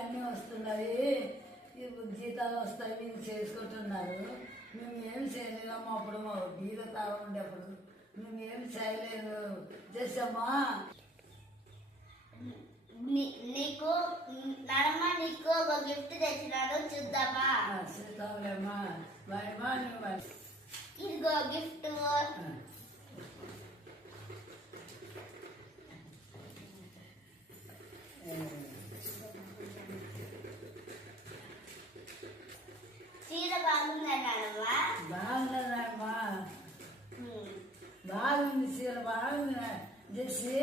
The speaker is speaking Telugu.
అన్నీ వస్తున్నాయి, జీతాలు వస్తాయి, మీరు చేసుకుంటున్నారు. మేము ఏం చేయలేదమ్మా. అప్పుడు మా బీద తాగు ఉండేప్పుడు మేము ఏం చేయలేదు. చేసామా నీకు నానమ్మ నీకు ఒక గిఫ్ట్ తెచ్చినాడు, చూద్దామా? చూద్దాంలేమ్మా. బాయమ్మా. నువ్వు ఇదిగో గిఫ్ట్. చీర బాగుందా నానమ్మ? బాగుందమ్మా. బాగుంది చీర, బాగుంది చేసి